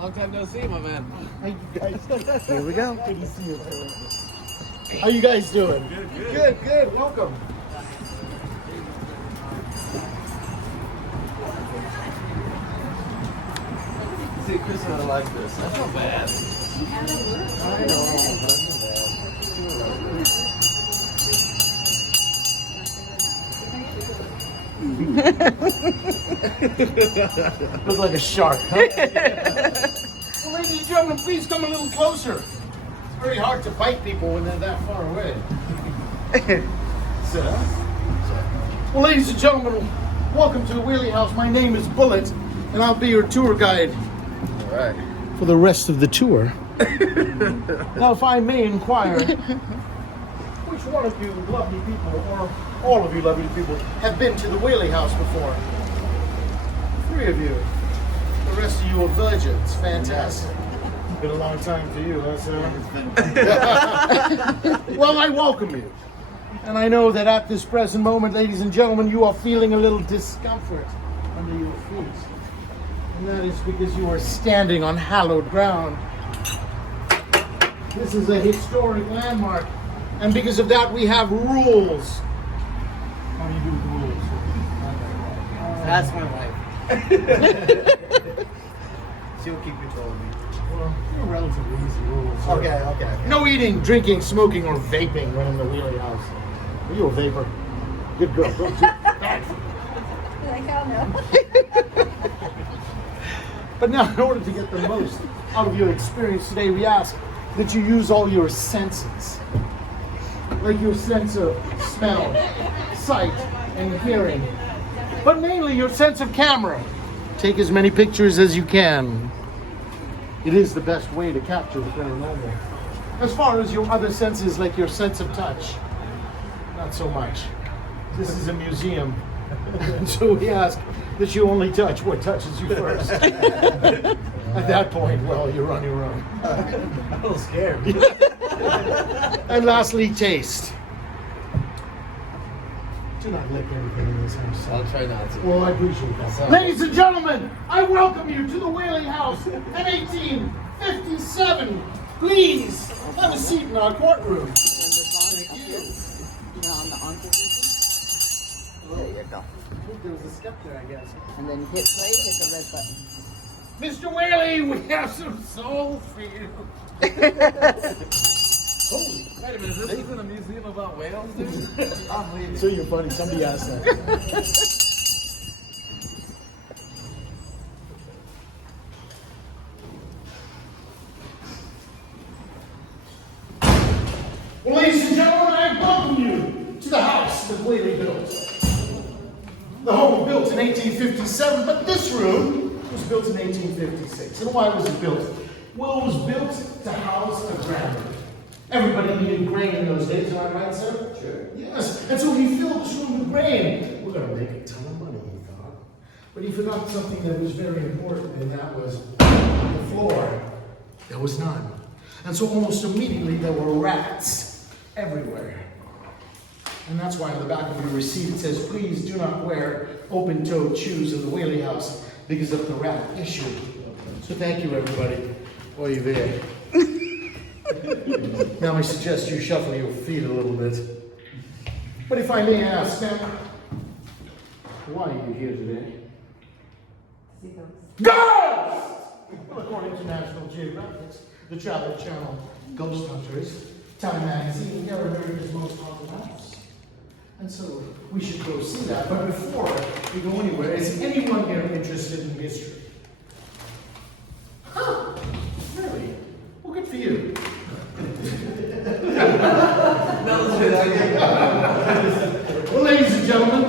Long time no see, my man. How you guys doing? Here we go. Good to see you. How you guys doing? Good. Welcome. See, Chris and I like this. That's not bad. I know. Look like a shark, huh? Well, ladies and gentlemen, please come a little closer. It's very hard to bite people when they're that far away. Sit down. Well, ladies and gentlemen, welcome to the Whaley House. My name is Bullet, and I'll be your tour guide All right. for the rest of the tour. Now, if I may inquire, which one of you lovely people, or all of you lovely people, have been to the Whaley House before? 3 of you. The rest of you are virgins. Fantastic. Been a long time for you, huh, sir? Well, I welcome you. And I know that at this present moment, ladies and gentlemen, you are feeling a little discomfort under your feet. And that is because you are standing on hallowed ground. This is a historic landmark. And because of that, we have rules. How do you do with the rules? That's my wife. She'll keep control of me. Well, they're relatively easy rules. Okay. No eating, drinking, smoking, or vaping when in the Whaley House. Are you a vapor? Good girl. Don't do that. Like, oh no. But now, in order to get the most out of your experience today, we ask that you use all your senses. Like your sense of smell, sight, and hearing. But mainly your sense of camera. Take as many pictures as you can. It is the best way to capture the paranormal. As far as your other senses, like your sense of touch, not so much. This is a museum. So we ask that you only touch what touches you first. At that point, well, you're on your own. I'm a little scared. And lastly, taste. Do not lick anything in this house. I'll try not to. Well, I appreciate that. So- Ladies and gentlemen, I welcome you to the Whaley House in 1857. Please, have a seat in our courtroom. There you go. There was a scepter, I guess. And then hit play, hit the red button. Mr. Whaley, we have some soul for you. Holy. Wait a minute, this isn't a museum about whales, dude? I'm leaving. So you're funny. Somebody asked that. Well, ladies and gentlemen, I welcome you to the house that Whaley built. The home was built in 1857, but this room was built in 1856. And why was it built? Well, it was built to house a granary. Everybody needed grain in those days, am I right, sir? Sure. Yes. And so he filled this room with grain. We're going to make a ton of money, he thought. But he forgot something that was very important, and that was the floor. There was none. And so almost immediately there were rats everywhere. And that's why on the back of your receipt it says, please do not wear open-toed shoes in the Whaley House because of the rat issue. So thank you, everybody. Oy vey. Now I suggest you shuffle your feet a little bit. But if I may ask, now, why are you here today? Ghosts! Well, according to National Geographic, the Travel Channel, Ghost Hunters, Time Magazine, they're America's most haunted house. And so we should go see that. But before we go anywhere, is anyone here interested in history? Huh? Really? Well, good for you. Well, ladies and gentlemen,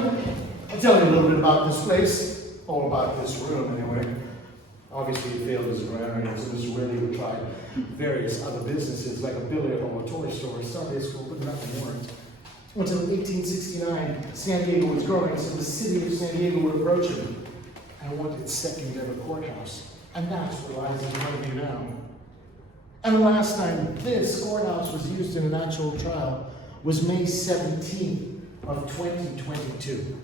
I'll tell you a little bit about this place, or about this room anyway. Obviously, it failed as a granary, so Mr. Whaley would try various other businesses like a billiard hall, a toy store, a Sunday school, but nothing worked. Until 1869, San Diego was growing, so the city of San Diego would approach him and wanted its second ever courthouse. And that's what lies in front of you now. And the last time this courthouse was used in an actual trial was May 17th of 2022.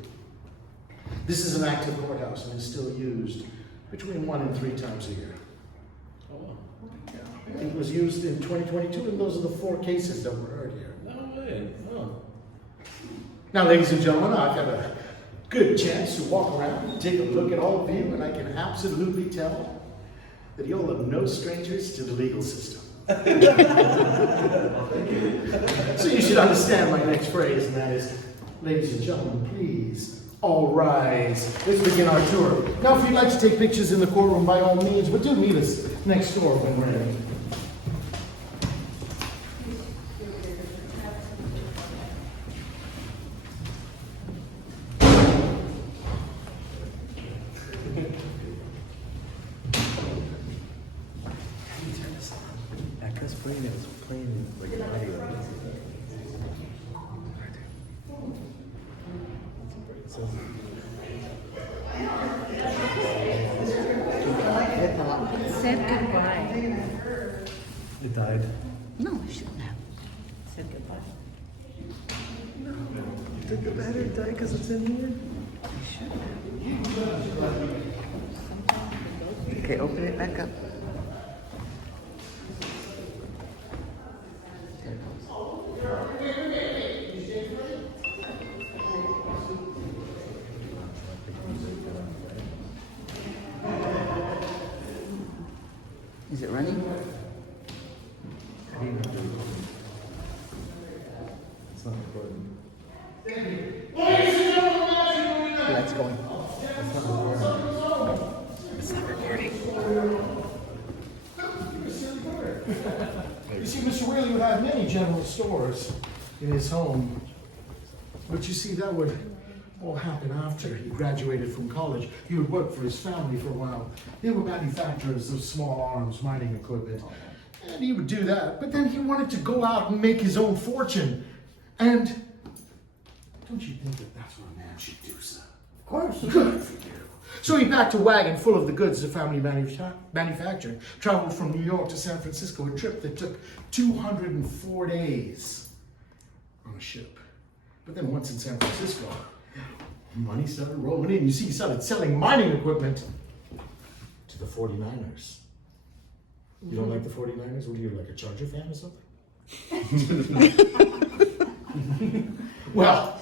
This is an active courthouse and is still used between 1 and 3 times a year. It was used in 2022, and those are the 4 cases that were heard here. No way. Oh. Now, ladies and gentlemen, I've had a good chance to walk around and take a look at all of you, and I can absolutely tell that you're no strangers to the legal system. So you should understand my next phrase, and that is, ladies and gentlemen, please, all rise. Let's begin our tour. Now, if you'd like to take pictures in the courtroom, by all means, but do meet us next door when we're ready. Chris Breen was playing like an audio. So, It said goodbye. it died. No, I shouldn't have. It said goodbye. Did the battery die because it's in here? I should have. Okay, open it back up. Is it running? I didn't know. It's not recording. Yeah, it's going. It's not recording. It's not recording. You see, Mr. Whaley would have many general stores in his home, but you see, that would all happen after he graduated from college. He would work for his family for a while. They were manufacturers of small arms mining equipment, and he would do that. But then he wanted to go out and make his own fortune. And don't you think that that's what a man should do, sir? Of course. Good for you. So he packed a wagon full of the goods the family manufactured, traveled from New York to San Francisco, a trip that took 204 days on a ship. But then once in San Francisco, money started rolling in. You see, he started selling mining equipment to the 49ers. You don't like the 49ers? What are you, like a Charger fan or something? Well,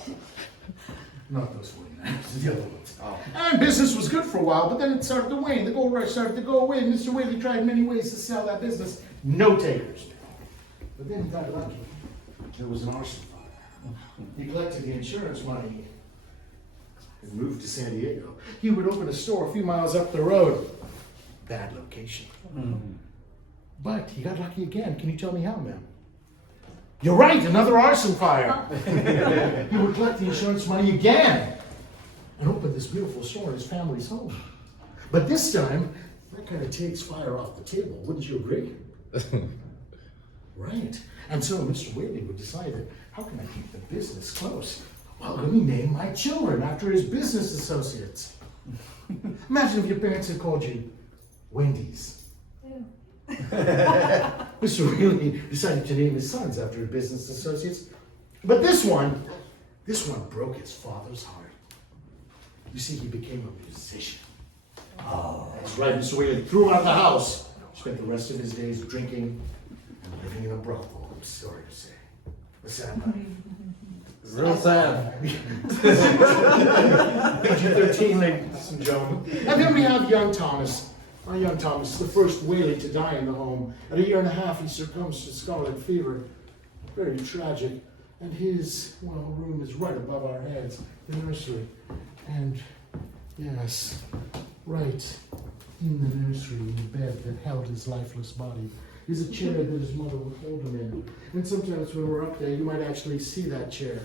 not those 49ers, the other ones. Oh. And business was good for a while, but then it started to wane. The gold rush started to go away. Mr. Whaley tried many ways to sell that business. No takers. But then he got lucky. There was an arson fire. He collected the insurance money and moved to San Diego. He would open a store a few miles up the road. Bad location. But he got lucky again. Can you tell me how, ma'am? You're right, another arson fire. He would collect the insurance money again and open this beautiful store in his family's home. But this time, that kind of takes fire off the table. Wouldn't you agree? Right. And so Mr. Whaley would decide that, how can I keep the business close? Well, let me name my children after his business associates. Imagine if your parents had called you Wendy's. Mr. Whaley decided to name his sons after his business associates. But this one broke his father's heart. You see, he became a musician. Oh, that's right. Mr. Whaley threw him out of the house. Spent the rest of his days drinking and living in a brothel. I'm sorry to say. A sad life. Real sad. PG-13, ladies and gentlemen. And then we have young Thomas. Our young Thomas, the first Whaley to die in the home. At 1.5 years, he succumbs to scarlet fever. Very tragic. And his, room is right above our heads, the nursery. And, yes, right in the nursery, in the bed that held his lifeless body, is a chair that his mother would hold him in. And sometimes when we're up there, you might actually see that chair.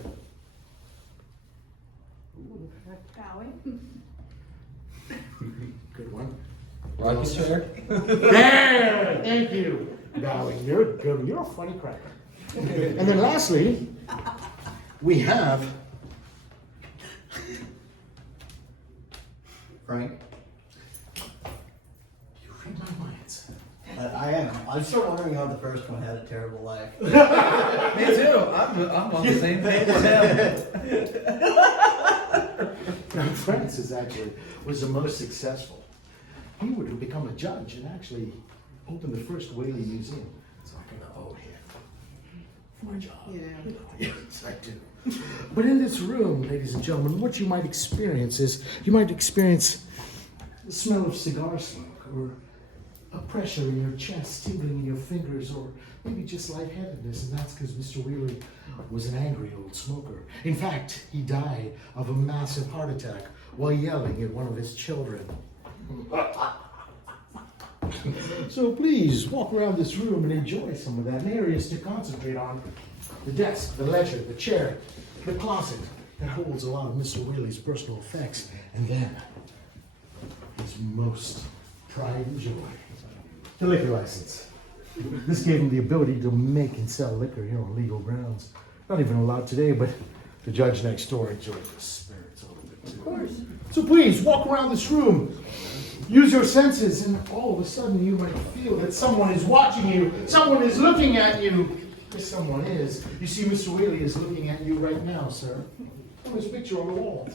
Good one. Rocking chair? There! Thank you. Bowing. You're good. You're a funny cracker. And then lastly, we have Frank? You read my minds. I am. I'm still wondering how the first one had a terrible life. Me too. I'm on the same page as him. Now, Francis actually was the most successful. He would have become a judge and actually open the first Whaley Museum. So I'm gonna owe him for my job. Yeah. Yes, I do. But in this room, ladies and gentlemen, what you might experience is you might experience the smell of cigar smoke, or a pressure in your chest, tingling in your fingers, or maybe just lightheadedness, and that's because Mr. Whaley was an angry old smoker. In fact, he died of a massive heart attack while yelling at one of his children. So please walk around this room and enjoy some of that. And areas to concentrate on: the desk, the ledger, the chair, the closet that holds a lot of Mr. Whaley's personal effects, and then his most pride and joy, the liquor license. This gave him the ability to make and sell liquor here on legal grounds. Not even allowed today, but the judge next door enjoyed the spirits a little bit too. Of course. So please walk around this room. Use your senses, and all of a sudden you might feel that someone is watching you, someone is looking at you. If someone is. You see, Mr. Whaley is looking at you right now, sir. On his picture on the wall.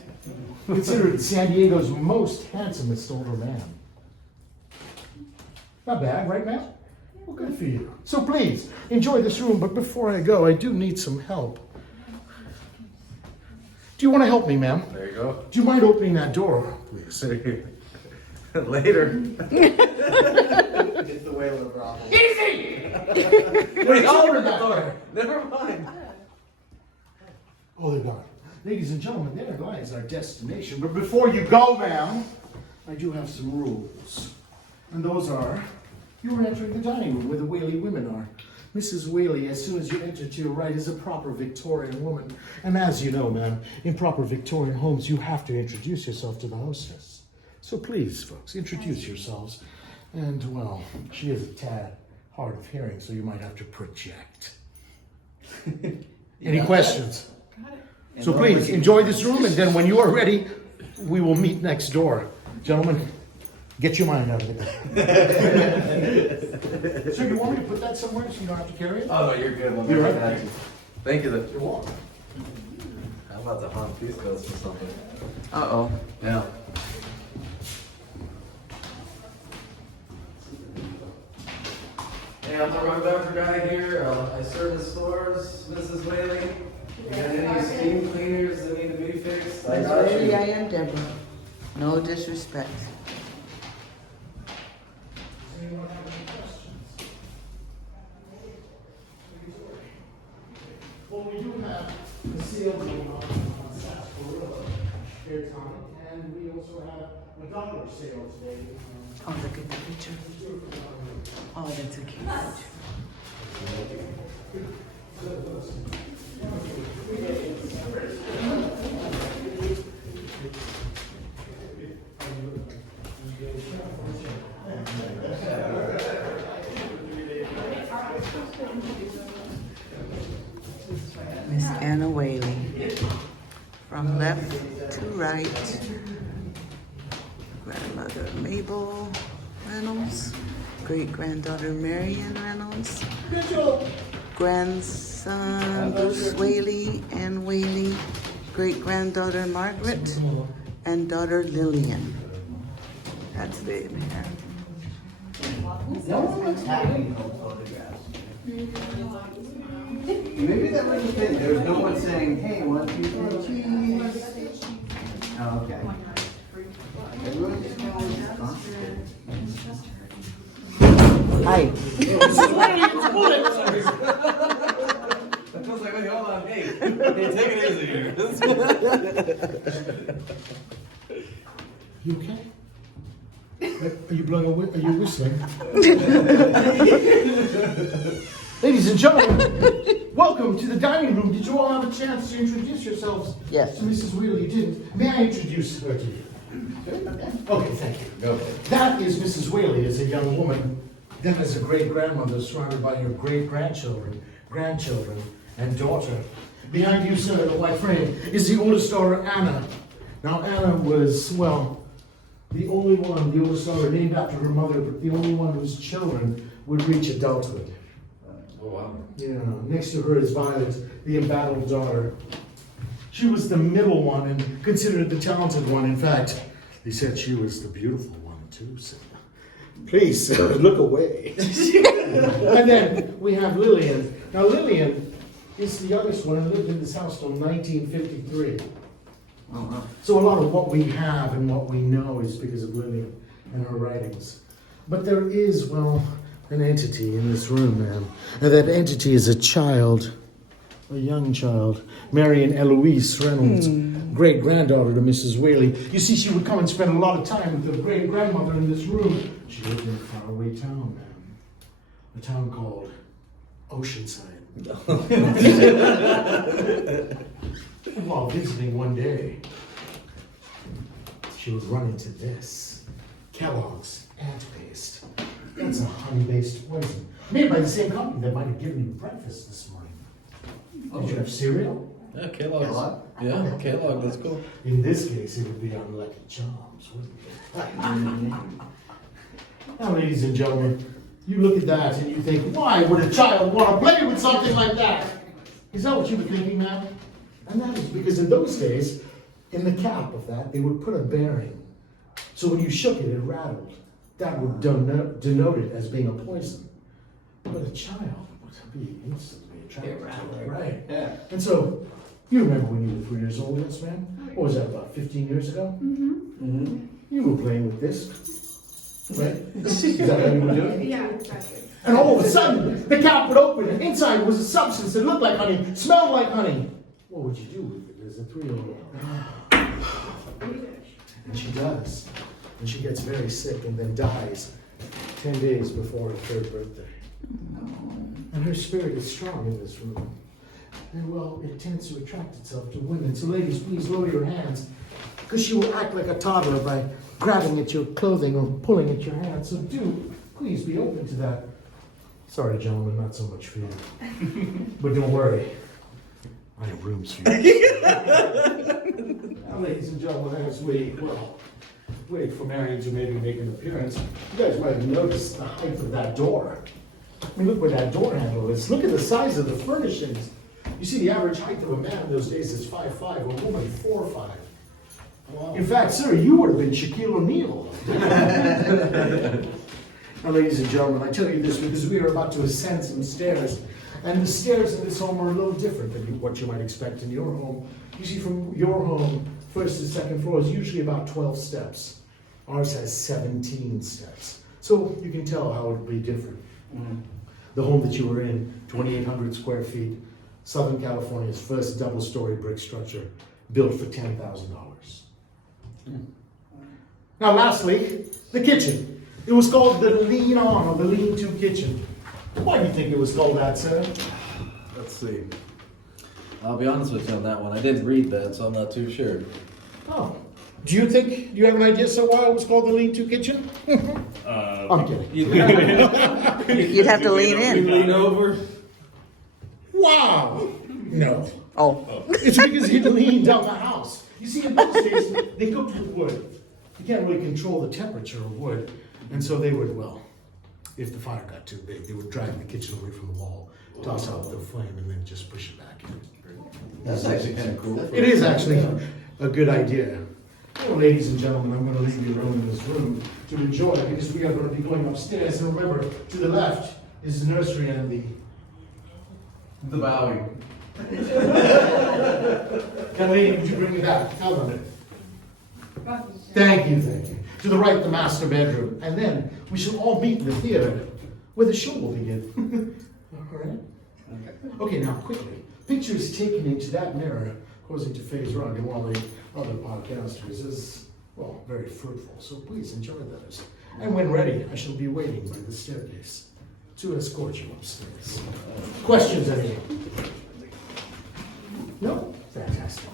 Considered San Diego's most handsomest older man. Not bad, right, ma'am? Well, good for you. So please, enjoy this room, but before I go, I do need some help. Do you want to help me, ma'am? There you go. Do you mind opening that door, please? Later. It's the Whaler problem. Easy! Wait, Open that door. Never mind. Oh, they're gone. Ladies and gentlemen, there lies our destination. But before you go, ma'am, I do have some rules. And those are, you are entering the dining room where the Whaley women are. Mrs. Whaley, as soon as you enter to your right, is a proper Victorian woman. And as you know, ma'am, in proper Victorian homes, you have to introduce yourself to the hostess. So please, folks, introduce yourselves. And, well, she is a tad hard of hearing, so you might have to project. Any questions? So please, enjoy this room, and then when you are ready, we will meet next door. Gentlemen, get your mind out of it. So you want me to put that somewhere so you don't have to carry it? Oh, no, you're good. You're right. Thank you. Thank you. You're welcome. I'm about to haunt these guys for something. Uh-oh. Yeah. Hey, I'm the rug doctor guy here. I serve in stores, Mrs. Whaley. You got any steam cleaners that need to be fixed? I Miss got Whaley, I you. am Deborah. No disrespect. Well, we do have a sale going on sarsaparilla, airtime, and we also have a dollar sale today. Oh, look at the picture. Oh, that's a cute picture. Miss Anna Whaley. From left to right. Grandmother Mabel Reynolds. Great-granddaughter Marion Reynolds. Grandson Bruce Whaley, Ann Whaley. Great-granddaughter Margaret. And daughter Lillian. That's the hair. No one's having no photographs. Maybe that was the thing. There was no one saying, hey, 1, 2, 3, cheese. Oh, okay. Everyone just going constant. Hi. I was like, wait, hold on. Hey, take it easy here. You okay? Are you blowing a are you whistling? Ladies and gentlemen, welcome to the dining room. Did you all have a chance to introduce yourselves? Yes. To Mrs. Whaley, you didn't. May I introduce her to you? Okay, thank you. Go. That is Mrs. Whaley as a young woman, then as a great-grandmother surrounded by her great-grandchildren, grandchildren, and daughter. Behind you, sir, in the white frame, is the oldest daughter, Anna. Now, Anna was, well, the only one, the oldest daughter named after her mother, but the only one whose children would reach adulthood. Oh, wow. Yeah, next to her is Violet, the embattled daughter. She was the middle one and considered the talented one. In fact, they said she was the beautiful one too. So Please, sir, look away. And then we have Lillian. Now, Lillian is the youngest one and lived in this house till 1953. So a lot of what we have and what we know is because of Lillian and her writings. But there is, well, an entity in this room, ma'am. And that entity is a child, a young child, Marion Eloise Reynolds, great-granddaughter to Mrs. Whaley. You see, she would come and spend a lot of time with her great-grandmother in this room. She lived in a faraway town, ma'am. A town called Oceanside. While visiting one day, she would run into this. Kellogg's ant paste. It's a honey-based poison. Made by the same company that might have given you breakfast this morning. Did you have cereal? Yeah, Kellogg. Kellogg? Yeah, Kellogg, that's cool. In this case, it would be Unlucky Charms, wouldn't it? Now, ladies and gentlemen, you look at that and you think, why would a child want to play with something like that? Is that what you were thinking, ma'am? And that is because in those days, in the cap of that, they would put a bearing. So when you shook it, it rattled. That would denote it as being a poison. But a child would be instantly attracted to it, right? Yeah. And so, you remember when you were 3 years old, yes, ma'am? What was that, about 15 years ago? Mm-hmm. You were playing with this, right? Is that what you were doing? Yeah, exactly. And all of a sudden, the cap would open, and inside was a substance that looked like honey, smelled like honey. What would you do with it as a 3-year-old? And she does. And she gets very sick and then dies 10 days before her 3rd birthday. And her spirit is strong in this room. And well, it tends to attract itself to women. So ladies, please lower your hands. Because she will act like a toddler by grabbing at your clothing or pulling at your hands. So do, please be open to that. Sorry, gentlemen, not so much for you. But don't worry. I have rooms for you. Now, ladies and gentlemen, as we, well, wait for Marion to maybe make an appearance, you guys might have noticed the height of that door. I mean, look where that door handle is. Look at the size of the furnishings. You see, the average height of a man in those days is 5'5", a woman 4'5". Wow. In fact, sir, you would have been Shaquille O'Neal. Now, ladies and gentlemen, I tell you this because we are about to ascend some stairs. And the stairs in this home are a little different than what you might expect in your home. You see, from your home, 1st to 2nd floor is usually about 12 steps. Ours has 17 steps. So you can tell how it would be different. The home that you were in, 2,800 square feet, Southern California's first double-story brick structure, built for $10,000. Now, lastly, the kitchen. It was called the lean-on or the lean-to kitchen. Why do you think it was called that, sir? Let's see. I'll be honest with you on that one. I didn't read that, so I'm not too sure. Oh. Do you have an idea, sir, why it was called the lean-to kitchen? I'm kidding. You'd have to lean in. Lean over. Wow! No. Oh. It's because he leaned down the house. You see, in those days, they cooked with wood. You can't really control the temperature of wood. And so they would, well, if the fire got too big, they would drag the kitchen away from the wall, toss out the flame, and then just push it back in. That's actually kind of cool. It is actually a good idea. Well, ladies and gentlemen, I'm going to leave you alone in this room to enjoy because we are going to be going upstairs. And remember, to the left is the nursery and The bowing. Kathleen, would you bring me that? Tell them it. Thank you, thank you. To the right, the master bedroom. And then we shall all meet in the theater where the show will begin. All right? Okay, now quickly. Pictures taken into that mirror, according to Faye's Rug and one of the other podcasters, is, well, very fruitful. So please enjoy those. And when ready, I shall be waiting by the staircase to escort you upstairs. Questions, anyone? No? Fantastic.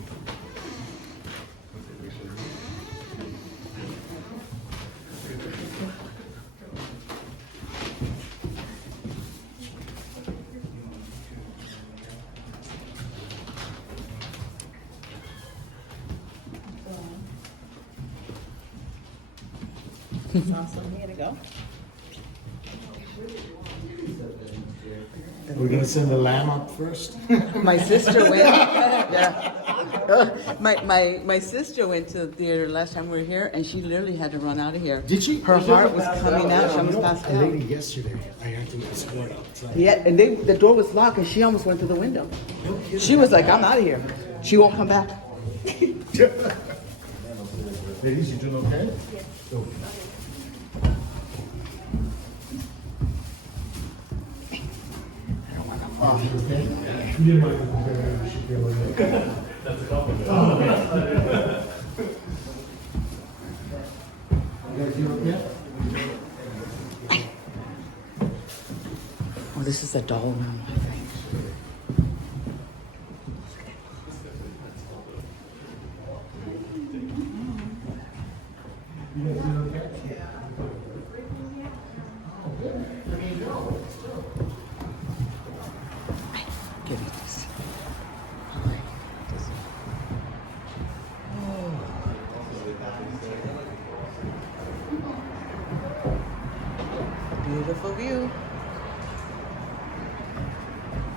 Awesome, here to go. We're going to send the lamb up first? My sister went. Yeah. My sister went to the theater last time we were here, and she literally had to run out of here. Did she? Her heart was coming out. She You almost know, passed a lady out. yesterday, I had to escort outside. Yeah, and the door was locked, and she almost went through the window. She was like, "I'm out of here." She won't come back. Ladies, you doing okay? Yes. Oh, you okay? You might should feel okay. That's a compliment. Oh, okay. You guys doing okay? Oh, this is a doll room, I think. You guys doing okay? Give me this. Beautiful view.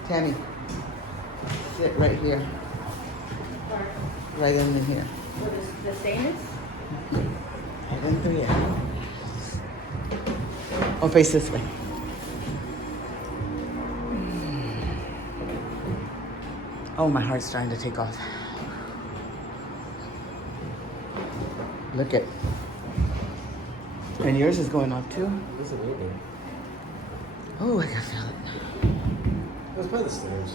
Tammy, sit right here. Right in here. What is the stainless? Right in through here. Oh, face this way. Oh, my heart's starting to take off. Look at. And yours is going off too? This is a little bit. Oh, I can feel it. It was by the stairs.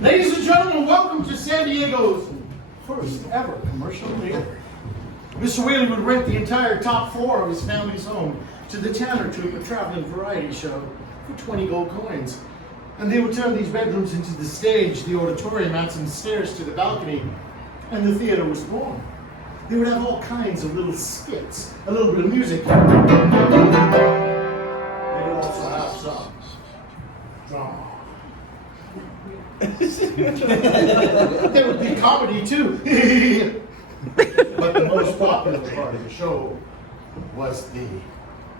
Ladies and gentlemen, welcome to San Diego's first ever commercial theater. Mr. Whaley would rent the entire top floor of his family's home to the Tanner Troupe, a traveling variety show, for 20 gold coins. And they would turn these bedrooms into the stage, the auditorium had some stairs to the balcony, and the theater was born. They would have all kinds of little skits, a little bit of music. They would also have some drama. There would be comedy too. But the most popular part of the show was the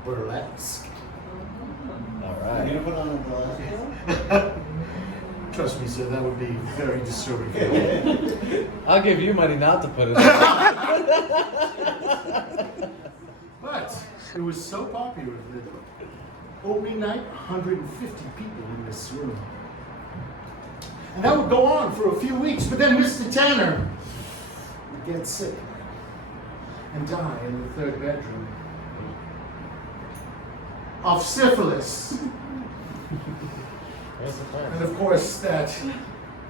burlesque. All right. You gonna put on a burlesque? Trust me, sir, that would be very disturbing. I'll give you money not to put it on. But it was so popular that opening night, 150 people in this room. And that would go on for a few weeks, but then Mr. Tanner would get sick and die in the third bedroom of syphilis. Where's the fire? And of course, that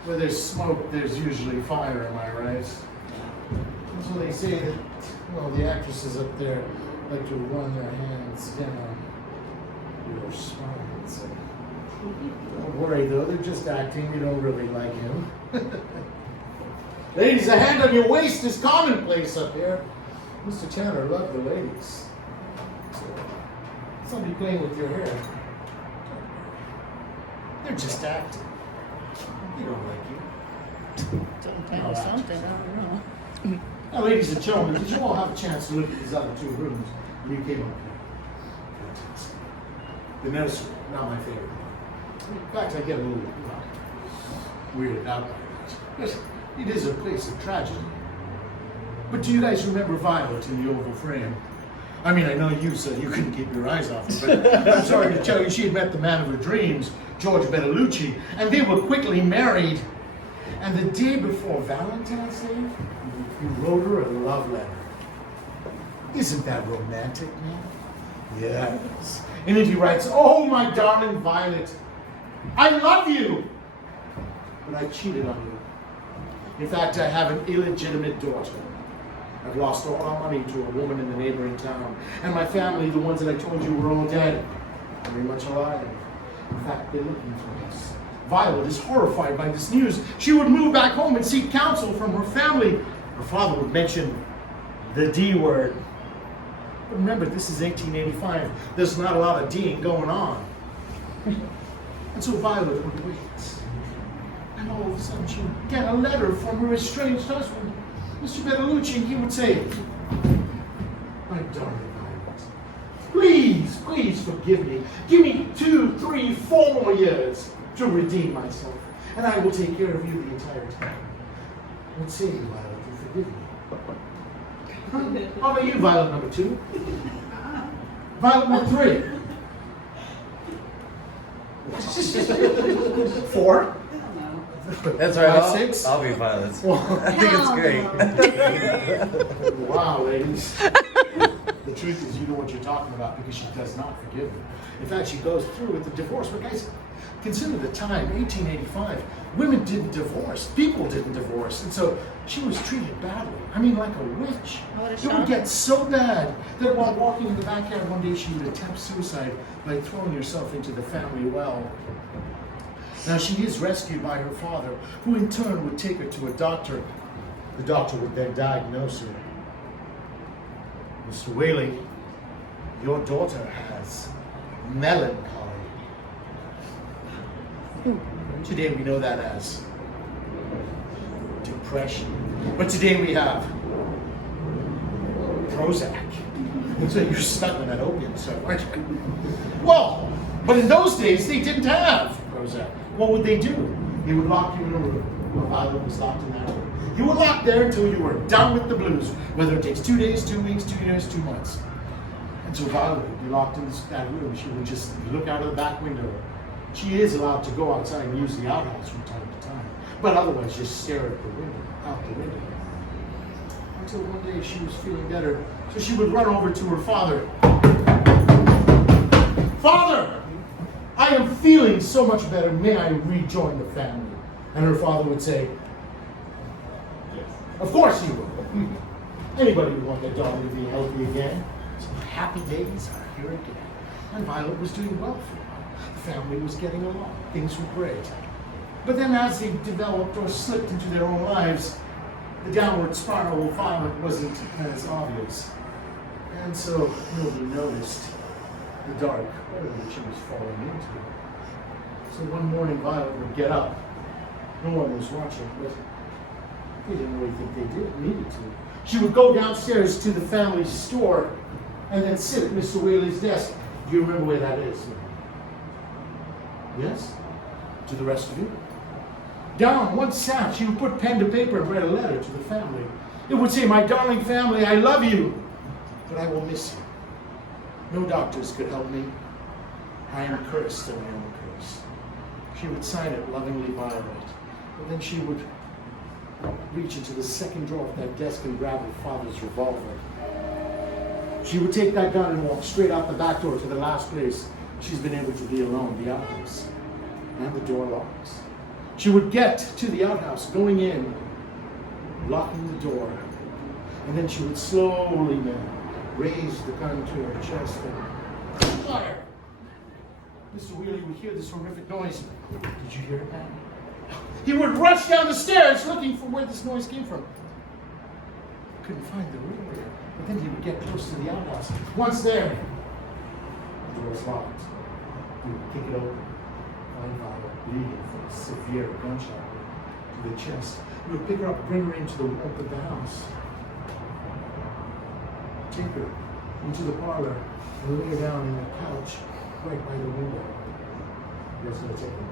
where there's smoke, there's usually fire, am I right? So they say that, well, the actresses up there like to run their hands down your spine. So don't worry though, they're just acting, you don't really like him. Ladies, a hand on your waist is commonplace up here. Mr. Tanner loved the ladies. So, somebody playing with your hair. They're just acting. They don't like you. Sometimes something, I don't know. Now, ladies and gentlemen, did you all have a chance to look at these other two rooms when you came up here? The nursery, not my favorite. In fact, I get a little weirded out by it. Yes, it is a place of tragedy. But do you guys remember Violet in the oval frame? I mean, I know you said you couldn't keep your eyes off her, but I'm sorry to tell you, she had met the man of her dreams, George Bettalucci, and they were quickly married. And the day before Valentine's Day, he wrote her a love letter. Isn't that romantic, man? Yes. And then he writes, "Oh, my darling Violet, I love you, but I cheated on you. In fact, I have an illegitimate daughter. I've lost all our money to a woman in the neighboring town. And my family, the ones that I told you were all dead, very much alive. In fact, they're looking for us." Violet is horrified by this news. She would move back home and seek counsel from her family. Her father would mention the D word. But remember, this is 1885. There's not a lot of D'ing going on. And so Violet would wait. And all of a sudden she would get a letter from her estranged husband, Mr. Bertolucci, and he would say, "My darling Violet, please, please forgive me. Give me 2, 3, 4 more years to redeem myself, and I will take care of you the entire time. What say you, Violet? You forgive me?" How about you, Violet number 2? Violet number 3? 4? That's right. 5, 6? I'll be Violet. I think it's great. Wow, ladies. The truth is, you know what you're talking about, because she does not forgive him. In fact, she goes through with the divorce. But guys, consider the time, 1885. Women didn't divorce. People didn't divorce. And so she was treated badly. I mean, like a witch. It would get so bad that while walking in the backyard one day, she would attempt suicide by throwing herself into the family well. Now, she is rescued by her father, who in turn would take her to a doctor. The doctor would then diagnose her. "Mr. Whaley, your daughter has melancholy." Today we know that as depression. But today we have Prozac. So you're stuck in that opium, so aren't you? Well, but in those days they didn't have Prozac. What would they do? They would lock you in a room. Well, Violet was locked in that room. You were locked there until you were done with the blues, whether it takes 2 days, 2 weeks, 2 years, 2 months. And so Violet would be locked in that room. She would just look out of the back window. She is allowed to go outside and use the outhouse from time to time, but otherwise just stare at the window, out the window. Until one day she was feeling better, so she would run over to her father. "Father, I am feeling so much better. May I rejoin the family?" And her father would say, "Of course you will. Anybody would want their daughter to be healthy again." So happy days are here again. And Violet was doing well for her. The family was getting along. Things were great. But then as they developed or slipped into their own lives, the downward spiral of Violet wasn't as obvious. And so nobody noticed the dark hole that she was falling into. So one morning Violet would get up. No one was watching, but they didn't really think they needed to. She would go downstairs to the family store and then sit at Mr. Whaley's desk. Do you remember where that is? Yes? To the rest of you? Down one sat, she would put pen to paper and write a letter to the family. It would say, "My darling family, I love you, but I will miss you. No doctors could help me. I am cursed and I am a curse." She would sign it, "Lovingly Violet." And then she would reach into the second drawer of that desk and grab her father's revolver. She would take that gun and walk straight out the back door to the last place she's been able to be alone, the outhouse. And the door locks. She would get to the outhouse, going in, locking the door, and then she would slowly raise the gun to her chest and fire. Mr. Whaley would hear this horrific noise. Did you hear it, man? He would rush down the stairs looking for where this noise came from. Couldn't find the room there. But then he would get close to the outhouse. Once there, the door was locked. He would kick it open, find Violet bleeding from a severe gunshot to the chest. He would pick her up, bring her into the warmth of the house. Take her into the parlor and lay her down in the couch right by the window. Guess what it's open.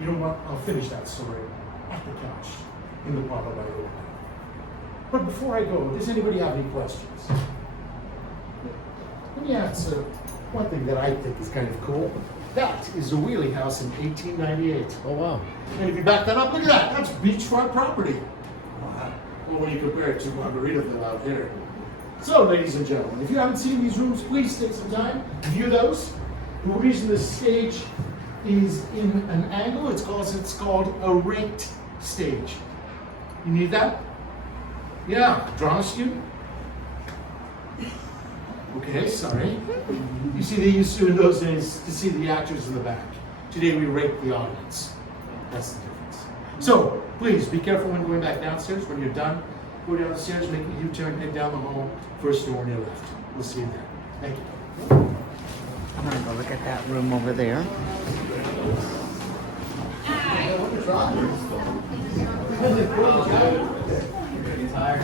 You know what? I'll finish that story at the couch in the parlor by the window. But before I go, does anybody have any questions? Let me answer one thing that I think is kind of cool. That is the Whaley house in 1898. Oh wow. And if you back that up, look at that. That's beachfront property. Well, when you compare it to Margaritaville out there. So, ladies and gentlemen, if you haven't seen these rooms, please take some time, view those. The reason this stage is in an angle, it's called a raked stage. You need that? Yeah, drama student? Okay, sorry. You see, they used to in those days to see the actors in the back. Today we rake the audience. That's the difference. So, please be careful when going back downstairs. When you're done, go down the stairs, make a U-turn, head down the hall, first door on your left. We'll see you there. Thank you. I'm gonna go look at that room over there. He's tired.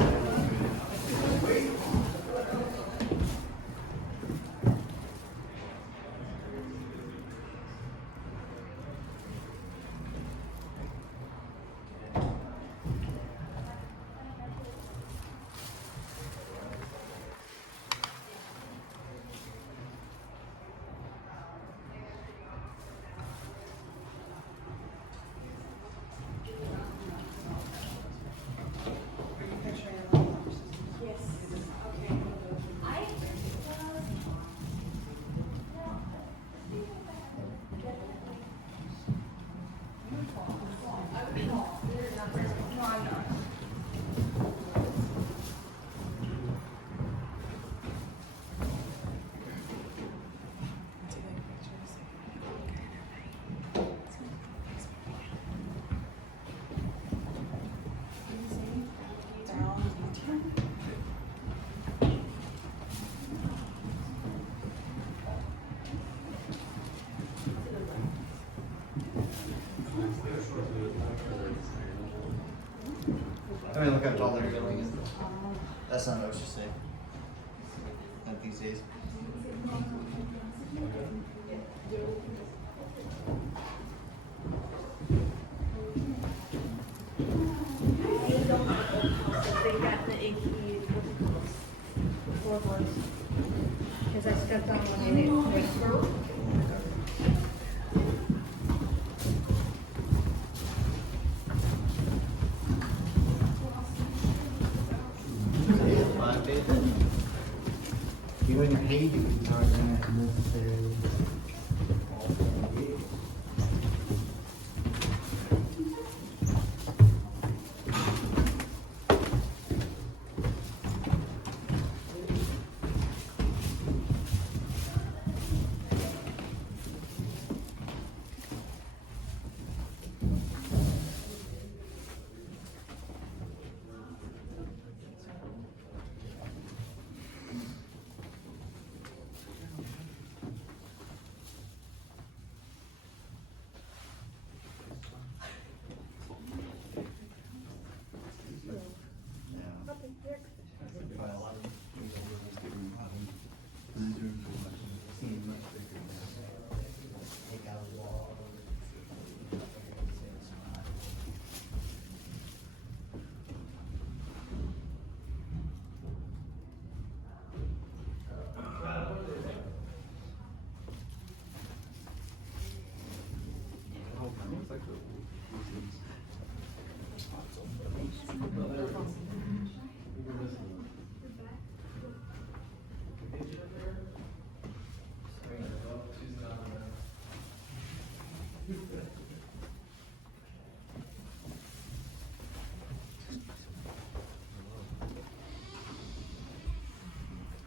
I mean, look how tall they're getting. That's not what you say. Not these days. They got the icky floorboards. Because I stepped on one and it broke. You and your hate, you can talk necessarily.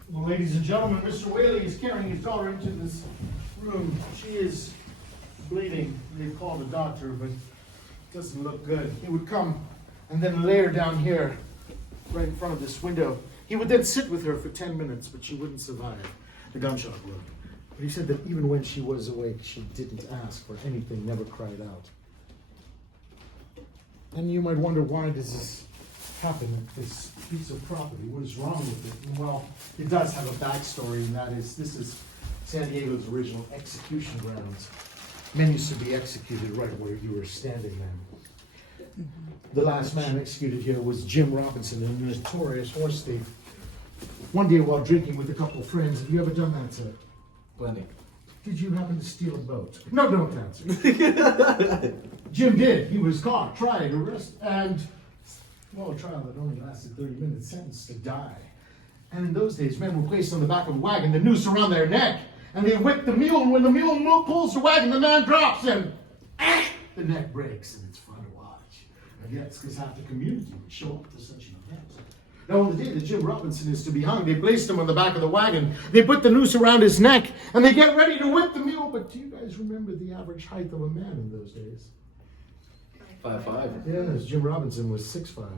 Well, ladies and gentlemen, Mr. Whaley is carrying his daughter into this room. She is bleeding. They've called a doctor, but it doesn't look good. He would come and then lay her down here, right in front of this window. He would then sit with her for 10 minutes, but she wouldn't survive the gunshot wound. But he said that even when she was awake, she didn't ask for anything, never cried out. And you might wonder, why does this happen at this piece of property? What is wrong with it? Well, it does have a backstory, and that is, this is San Diego's original execution grounds. Men used to be executed right where you were standing then. The last man executed here was Jim Robinson, a notorious horse thief. One day while drinking with a couple of friends, have you ever done that, sir? Plenty. Did you happen to steal a boat? No, don't answer. Jim did. He was caught, tried, arrested, and Well, a trial that only lasted 30 minutes, sentenced to die. And in those days, men were placed on the back of a wagon, the noose around their neck, and they whip the mule, and when the mule pulls the wagon, the man drops, and the neck breaks, and it's fun to watch. And yet, it's because half the community would show up to such an event. Now, on the day that Jim Robinson is to be hung, they placed him on the back of the wagon, they put the noose around his neck, and they get ready to whip the mule. But do you guys remember the average height of a man in those days? 5'5". Yes, Jim Robinson was 6'5".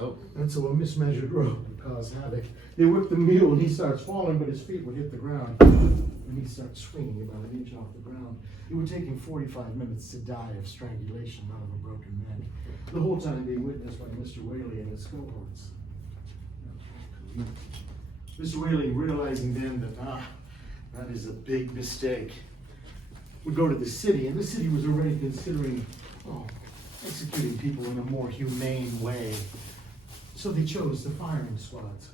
Oh. And so a mismeasured rope would cause havoc. They whip the mule and he starts falling, but his feet would hit the ground. And he starts swinging about an inch off the ground. It would take him 45 minutes to die of strangulation, not of a broken neck. The whole time being witnessed by Mr. Whaley and his cohorts. Mr. Whaley, realizing then that, that is a big mistake, would go to the city, and the city was already considering, executing people in a more humane way. So they chose the firing squads.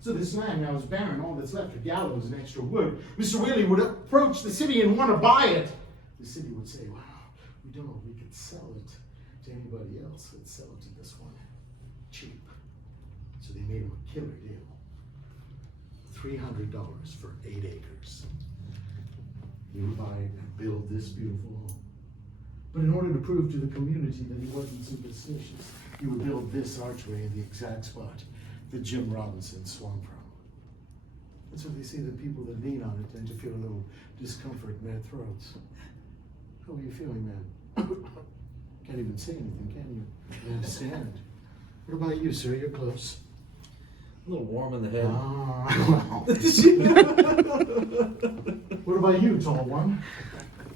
So this land now is barren, all that's left are gallows and extra wood. Mr. Whaley would approach the city and want to buy it. The city would say, wow, we don't know if we could sell it to anybody else. Let's sell it to this one. Cheap. So they made him a killer deal. $300 for 8 acres. He would buy and build this beautiful home. But in order to prove to the community that he wasn't superstitious, he would build this archway in the exact spot that Jim Robinson swung from. That's what they say that people that lean on it tend to feel a little discomfort in their throats. How are you feeling, man? Can't even say anything, can you? I understand. What about you, sir? You're close. A little warm in the head. What about you, tall one?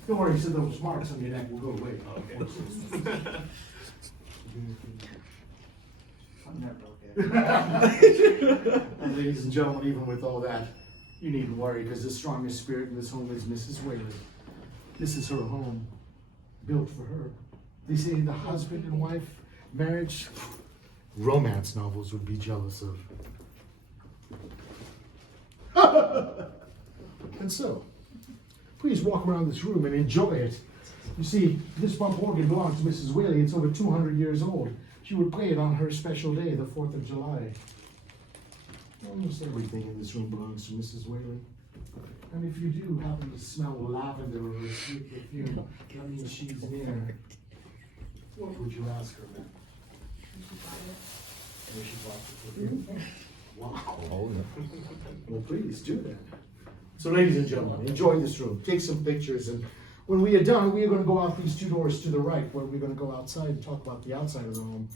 Don't worry, so those marks on your neck will go away. Okay. I'm never okay. And ladies and gentlemen, even with all that, you needn't worry, because the strongest spirit in this home is Mrs. Whaley. This is her home, built for her. They say the husband and wife marriage, romance novels would be jealous of. And so, please walk around this room and enjoy it. You see, this bump organ belongs to Mrs. Whaley. It's over 200 years old. She would play it on her special day, the 4th of July. Almost everything in this room belongs to Mrs. Whaley. And if you do happen to smell lavender or a sweet perfume, that means she's near. What would you ask her, man? Where she bought the perfume? Wow. Well, please do that. So, ladies and gentlemen, enjoy this room. Take some pictures, and when we are done, we are going to go out these 2 doors to the right, where we're going to go outside and talk about the outside of the home,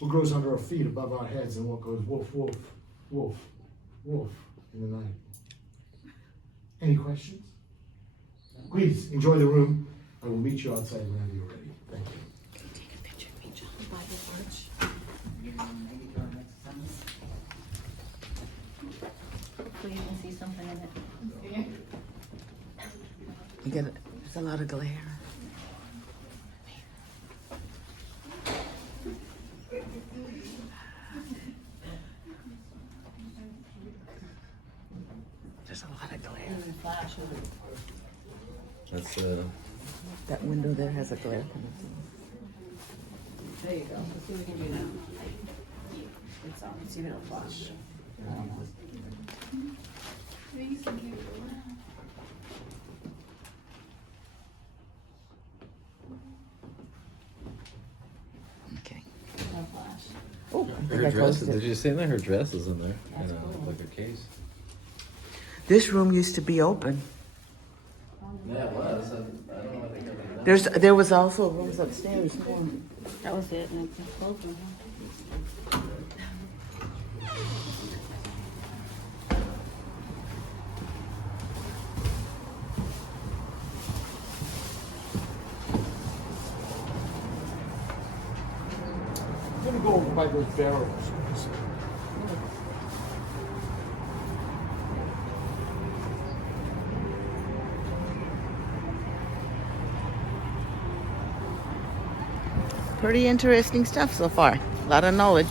what grows under our feet, above our heads, and what goes woof, woof, woof, woof in the night. Any questions? Please enjoy the room. I will meet you outside whenever you're ready. Thank you. Take a picture of me, John, by the porch. Maybe go next sentence. Hopefully you can see something in it. You get it. There's a lot of glare. There's a lot of glare. Flash. That's That window there has a glare. There you go. Let's see what we can do now. It's on. See if it'll flash. Okay. It'll flash. Oh, I think her I dress. closed Did it. you see that? Her dress is in there. That's In a, cool. like a case. This room used to be open. Yeah, it was. I don't know what they got it done. There was also rooms upstairs. More. That was it. And it's closed now. I'm going to go over by those barrels. Pretty interesting stuff so far. A lot of knowledge.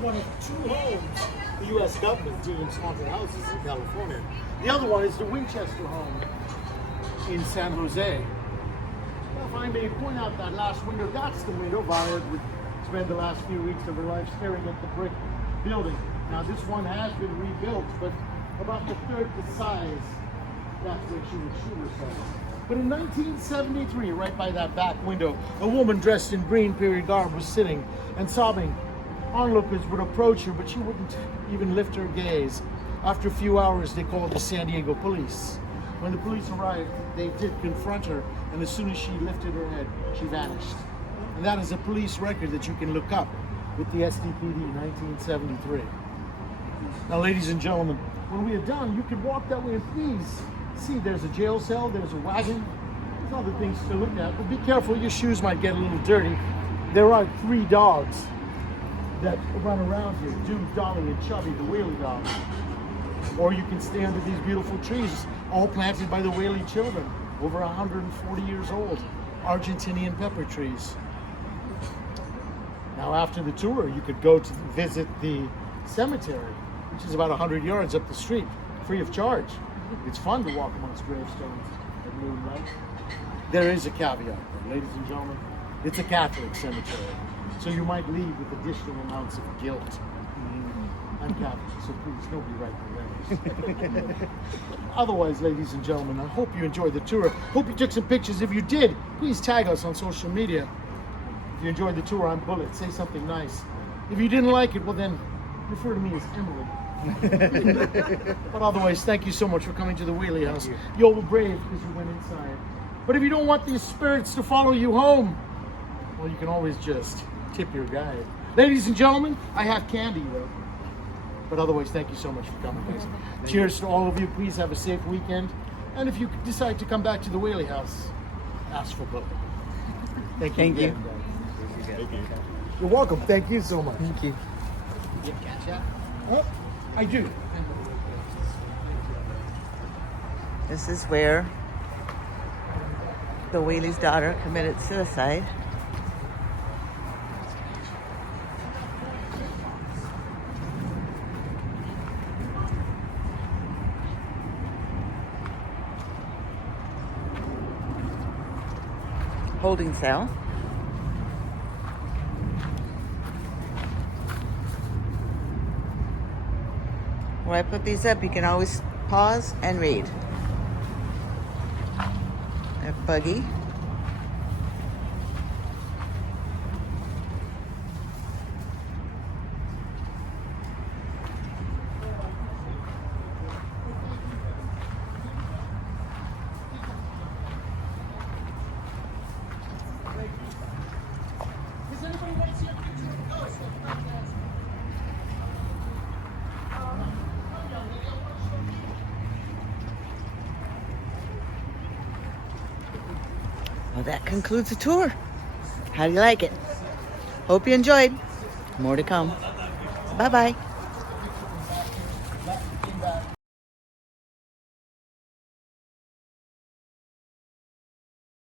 one of two homes the U.S. government deems haunted houses in California. The other one is the Winchester home in San Jose. Well, if I may point out that last window, that's the window Violet would spend the last few weeks of her life staring at the brick building. Now this one has been rebuilt, but about the third the size, that's where she would shoot herself. But in 1973, right by that back window, a woman dressed in green period garb was sitting and sobbing. Onlookers would approach her, but she wouldn't even lift her gaze. After a few hours, they called the San Diego police. When the police arrived, they did confront her, and as soon as she lifted her head, she vanished. And that is a police record that you can look up with the SDPD 1973. Now, ladies and gentlemen, when we are done, you can walk that way and please see there's a jail cell, there's a wagon, there's other things to look at, but be careful, your shoes might get a little dirty. There are 3 dogs that run around here, Dude, Dolly, and Chubby, the Whaley dog. Or you can stay under these beautiful trees, all planted by the Whaley children, over 140 years old, Argentinian pepper trees. Now after the tour, you could go to visit the cemetery, which is about 100 yards up the street, free of charge. It's fun to walk amongst gravestones at moonlight. There is a caveat, though, ladies and gentlemen. It's a Catholic cemetery, so you might leave with additional amounts of guilt. I'm Catholic, so please nobody write me letters. Otherwise, ladies and gentlemen, I hope you enjoyed the tour. Hope you took some pictures. If you did, please tag us on social media. If you enjoyed the tour, I'm Bullet. Say something nice. If you didn't like it, well then, refer to me as Emily. But otherwise, thank you so much for coming to the Whaley house. You all were brave because you went inside. But if you don't want these spirits to follow you home, well, you can always just tip your guide. Ladies and gentlemen, I have candy though. But otherwise, thank you so much for coming, guys. Cheers to all of you. Please have a safe weekend. And if you decide to come back to the Whaley house, ask for Bullet. Thank you. Thank you. again, guys. Thank you. You're welcome. Thank you so much. Thank you. You have ketchup? Oh, I do. This is where the Whaley's daughter committed suicide. Holding cell. When I put these up, you can always pause and read. A buggy. Does anybody want to see a picture of a ghost? Well, that concludes the tour. How do you like it? Hope you enjoyed. More to come. Bye-bye.